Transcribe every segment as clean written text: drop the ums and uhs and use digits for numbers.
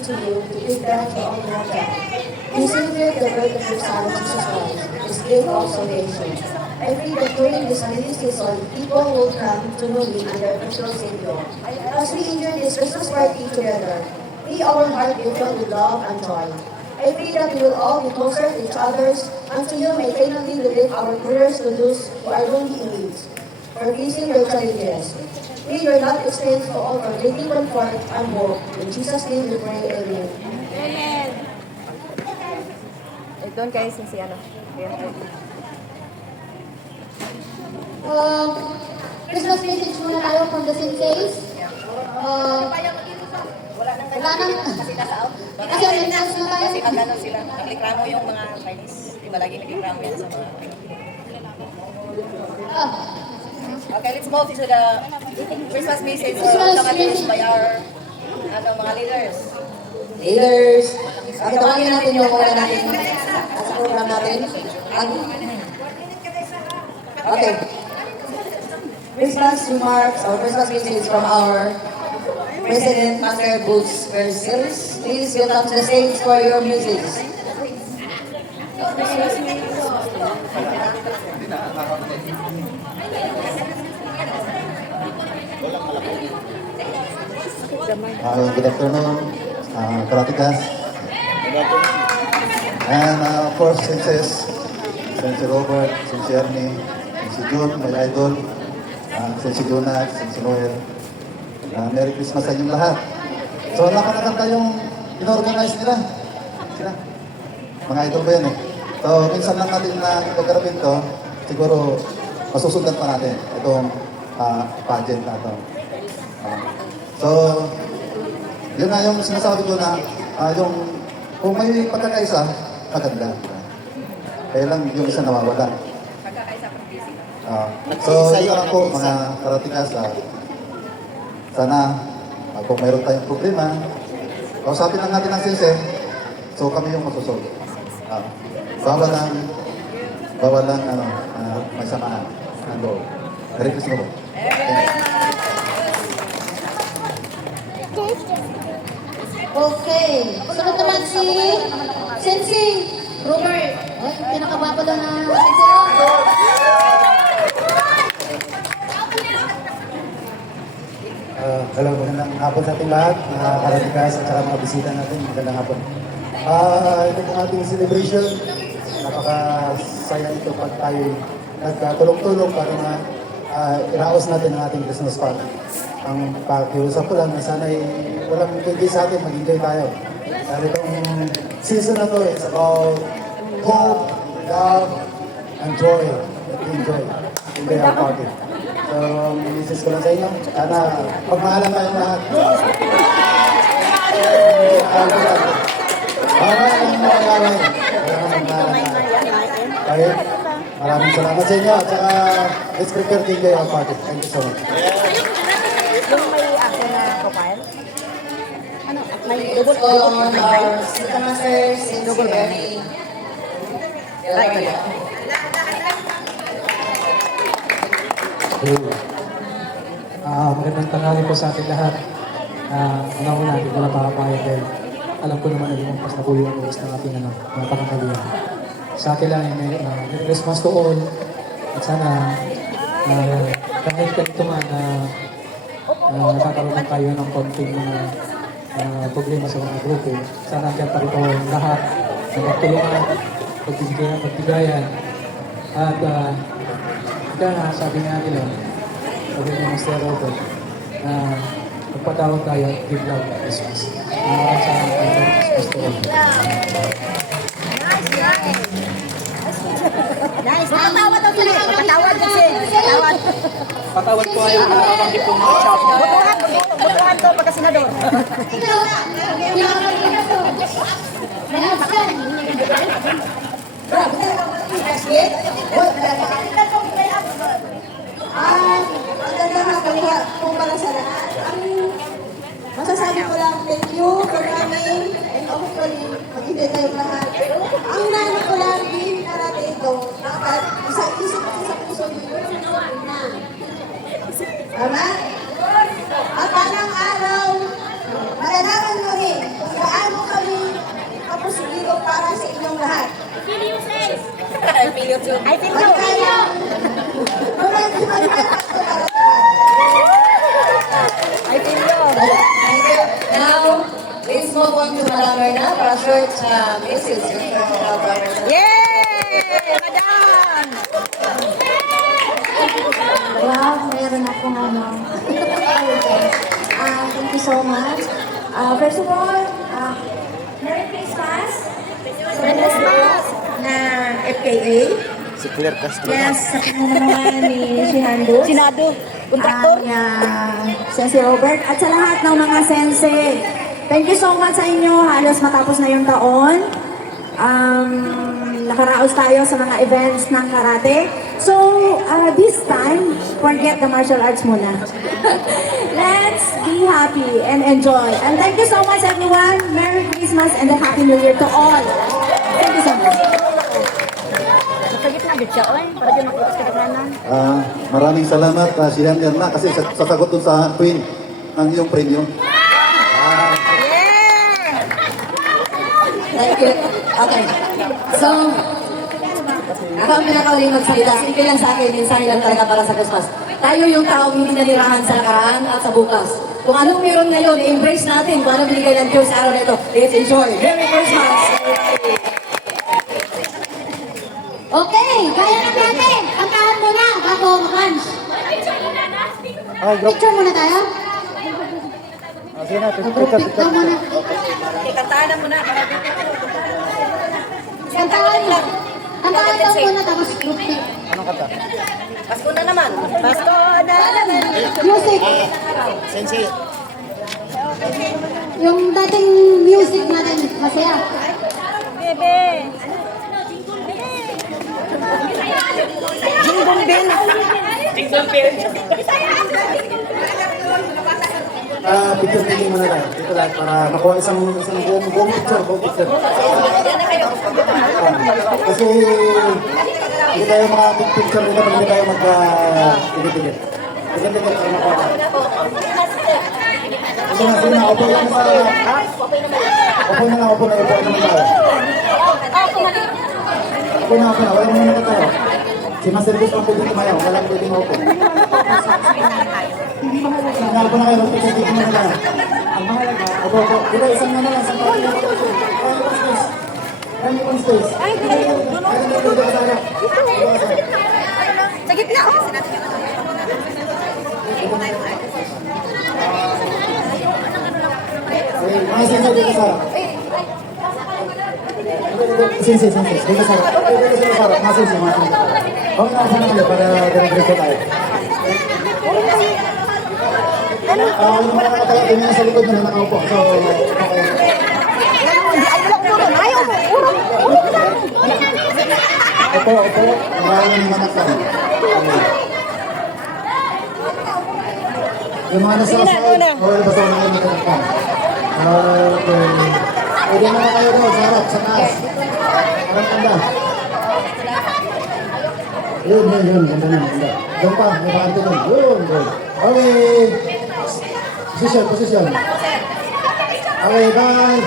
given to you to give back to all mankind. You celebrate the birth of your Son, Jesus Christ, this gift of salvation. I pray that during this holiday season, people will come to know Him and their personal Savior. As we enjoy this Christmas party together, may our heart be filled with love and joy. I pray that we will all be closer to each other, and to you may finally we lift our prayers to those who are lonely in need, for facing their challenges. May your love extend to all for greatly comfort and hope. In Jesus' name we pray, Amen. Amen. Doon kayo si ano. Christmas message muna tayo from the Senseis. Wala nang kasi nasa out. Kasi message na tayo. Kasi nagano sila. Nagreklamo yung mga Chinese. Diba lagi nagreklamo yan sa mga Okay, let's move to the Christmas message by our mga leaders. Leaders, tawagin natin yung muna natin sa program natin. Okay. Christmas remarks or Christmas message from our President, Master Boots Versailles. Please welcome to the stage for your music. Good afternoon, Karatikas. And of course, Senses, Sensi Robert, Sensi Ernie, Sensi Jun, my idol, Sensi Jonas, Sensi Noel. Merry Christmas sa inyong lahat. So, nakakanta yung in-organize nila. Sila. Mga idol ko yan eh. So, minsan lang natin na pagkarapin to, siguro masusundan pa natin itong pageant na ito. So, yun nga yung sinasabi ko na yung kung may pagkakaisa, maganda. Kaya lang yung isa nawawala. So, yun lang po mga karatikas. Sana kung mayroon tayong problema, kausapin lang natin ang sense, so kami yung masusolve. Bawal lang may samaan ng loob. Merry Christmas po. Okay. Sunod naman si Sensi Robert. Ay, pinakababa daw na Sensi Robert. Hello, magandang hapon sa ating lahat, mga karatikas at saka mga bisita natin. Magandang hapon. Ito po ating celebration. Napakasaya ito pag tayo nagtulong-tulong para iraos natin ang ating Christmas party. Ang pakiusap ko lang na sana'y walang hindi sa atin, mag-enjoy tayo. Dahil itong season na to is about hope, love, and joy. Enjoy. Enjoy our party. So, message ko lang sa inyo. Sana pagmahalan tayong lahat. Okay. Maraming salamat sa inyo. At saka, let's prepare to enjoy our party. Thank you so much. Yung may ako na profile? Ano? May Double double on our Second Master, Sensi Ernie. Magandang tanghali po sa ating lahat. Una-una, hindi ko na pakapayag dahil alam ko naman na lumampas na po yung oras ng ating mga pangangalian. Sa akin lang, may Christmas to all. At sana, kahit ganito man, nakakaroon tayo ng konting mga problema sa mga grupo. Sana dyan pa rin po lahat na magtulungan, magbigayan. At kaya nga, sabi nga nila, sabi nga Master Robert, na magpatawag tayo at give love at Christmas. Maraming salamat tayo sa Christmas to all. Nice. Patawad daw sila. Patawad kasi. Patawad. Patawad po ay nakabanggit po mga shop. Butuhan to pagka senador. Magandang hapon po para sa lahat. Masasabi ko lang, thank you for coming and hopefully mag-enjoy tayong lahat. Ang nani ko lang, din na natin ito. Dapat isip ko sa puso nyo na. Tama? At anong araw, malalaman mo rin kung I feel you too. I feel you. I feel you. Thank you. Now, let's move on to Madam Erna para short message. Yay! Madam! Wow, meron akong ano. Thank you so much. First of all, Merry Christmas. Merry Christmas na FKA. Si Claire Castro. Yes, sa pangungumuhan ni Shinando. Sinado. Kontraktor. Sensei Robert. At sa lahat ng mga sensei. Thank you so much sa inyo. Halos matapos na yung taon. Nakaraos tayo sa mga events ng karate. So, this time, forget the martial arts muna. Let's be happy and enjoy. And thank you so much, everyone. Merry Christmas and a Happy New Year to all. Thank you so much. Nakagit na agad siya, oy. Para dyan makutas ka taglanan. Maraming salamat, si Erna, kasi sa sagot dun sa twin ng iyong premium. Yeah! Thank you. Okay. So, ako ang pinakauling magsalita. Simple lang sa akin, mensahe lang talaga para sa Christmas. Tayo yung taong hindi nanirahan sa nakaraan at sa bukas. Kung anong meron ngayon, embrace natin. Kung anong binigay ng Diyos sa araw na ito, let's enjoy. Merry Christmas! Okay, kaya na natin. Kantahan muna bago mag-lunch. Picture muna tayo. Sige na, Group picture muna. Kantahan na muna. Kantahan lang. Kantahan daw muna tapos group pic. Anong kata? Pasko na naman. Pasko na! Music. Sensei. Yung dating music natin, masaya. Bebe! Jingle bell! Picture taking muna tayo. Dito lang para makuha isang buong picture. Kasi hindi tayo picture nila pag hindi tayo mag-tigit-tigit. Tigit-tigit tayo makuha. Sige na, upo lang sa... Upo na lang, upo na tayo. Upo na, wala naman na tayo. Si Maservis ang pwede tumayaw, walang pwede maupo. Sinalpo na kayo, pagkakitin na lang. Ang mahalaga, opo. Diba, isang na lang, isang na lang. Kaya yung space. Sa gitna, oh! Mga sensei, dito Sara. Sensei, dito Sara. Dito Sara, mga sensei. Okay na, sana kayo para dire-diretso tayo. Yung mga nakatayo, yung nasa likod na nakaupo. So, okay. Opo. Maraming mga nakatayo. Yung mga nasa side, okay ba sa mga nakatayo? Okay. Pwede naman kayo doon, sa harap, sa taas. Parang tanda. Yun. Ganda na. Doon pa, may bakante doon. Yun. Okay. Position. Okay, bye.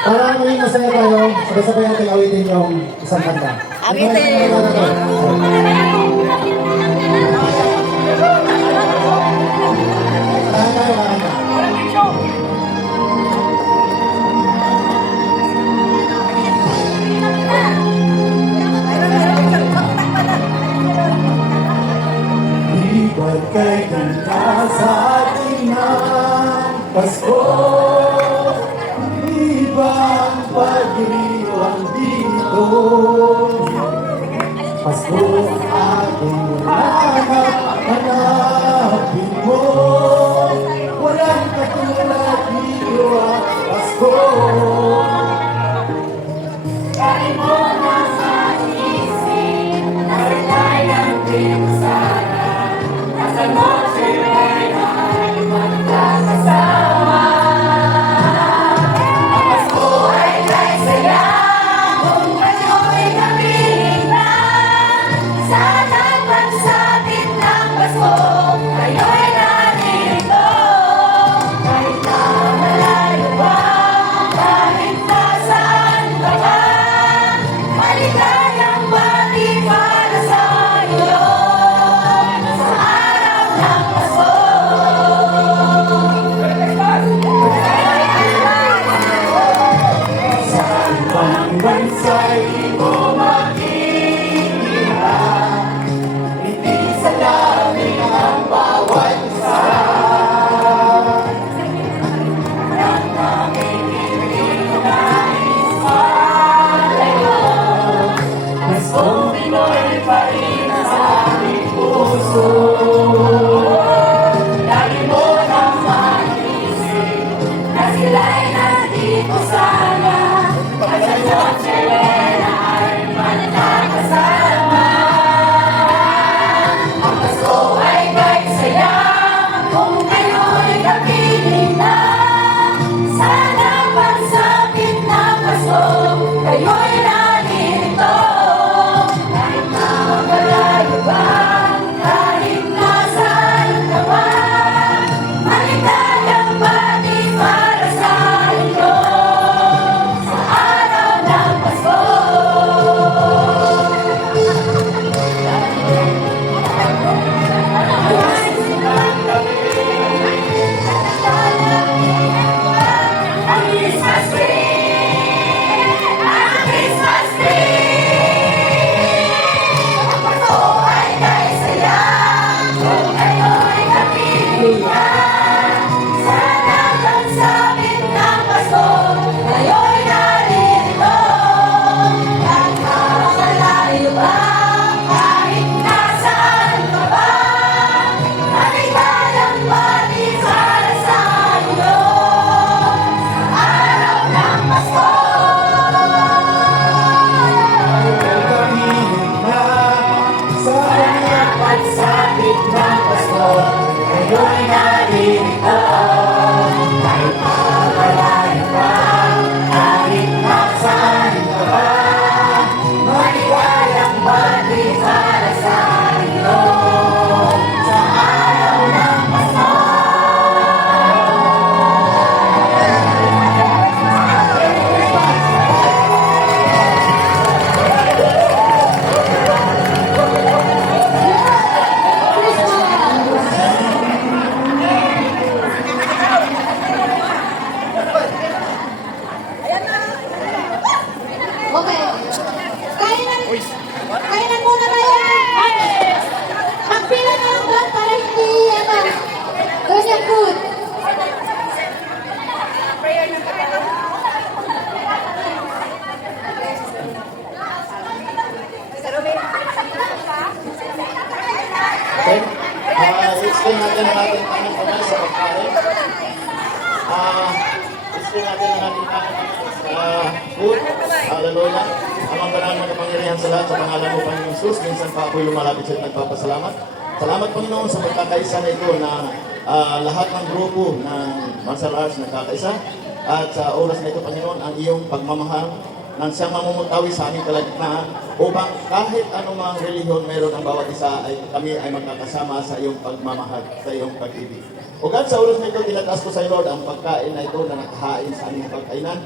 Para maging masaya tayo, sabay-sabay natin awitin yung isang kanta. Awitin! Di ba kay ganda sa ating Pasko, ibang pagdiriwang dito. Pasko ang ating hanap, hanapin mo. Walang katulad dito ang Pasko. Bansa'y mo makikita, hindi sa langit ang bawat isa. Ang nakikipinais malayo, Paskong Pinoy pa rin sa aming puso. Lagi mo nang maisip na sila'y nandito sana. Kayo'y narito, kahit na malayo ba, kahit nasaan ka ba, maligayang bati para sa inyo, sa araw ng Pasko. Ang Christmas tree, ang Christmas tree. Ang Pasko ay kay saya, kung kayo'y kapilingan. Sana pagsapit ng Pasko, kayo'y narito. Kahit makalayo ba, kahit nasaan ka ba, maligayang bati para sa inyo, sa araw ng Pasko. Pagsapit ng Pasko, kayo'y narito. Kahit makalayo ka, kahit nasaan ka ba, maligayang bati para sa inyo, sa araw ng Pasko. Okay. Kainan muna tayo. Magpila na lang doon para hindi, doon yung food. Okay? Explain natin ang ating pangalan sa pagkain. Explain natin ang ating pangalan sa food. Hallelujah. Amang banal na kapangyarihan sa lahat sa pangalan mo, Panginoon Jesus. Minsan pa ako'y lumalapit sa nagpapasalamat. Salamat, Panginoon, sa pagkakaisa na ito na lahat ng grupo ng martial arts nagkakaisa. At sa oras na ito, Panginoon, ang iyong pagmamahal nang siyang mamumutawi sa aming kalagitnaan upang kahit anumang relihiyon meron ang bawat isa ay kami ay magkakasama sa iyong pagmamahal, sa iyong pag-ibig. O God, sa oras na ito, tinataas ko sa iyo, Lord, ang pagkain na ito na nakahain sa aming pagkainan.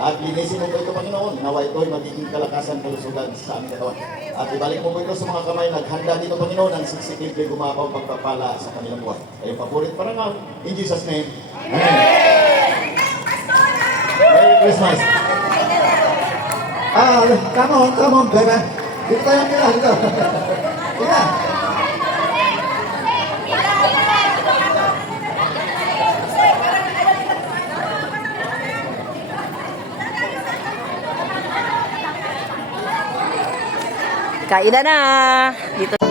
At linisin mo po ito, Panginoon, nawa ito ay magiging kalakasan, kalusugan sa aming katawan. At ibalik mo po ito sa mga kamay, naghanda dito, Panginoon, ang siksiklibre gumapaw pagpapala sa kanilang buhay. Ayong paborit parangal, in Jesus' name, Amen. Merry Christmas! Come on, baby. Dito tayo nila, dito. Dito. Kainan na! Dito.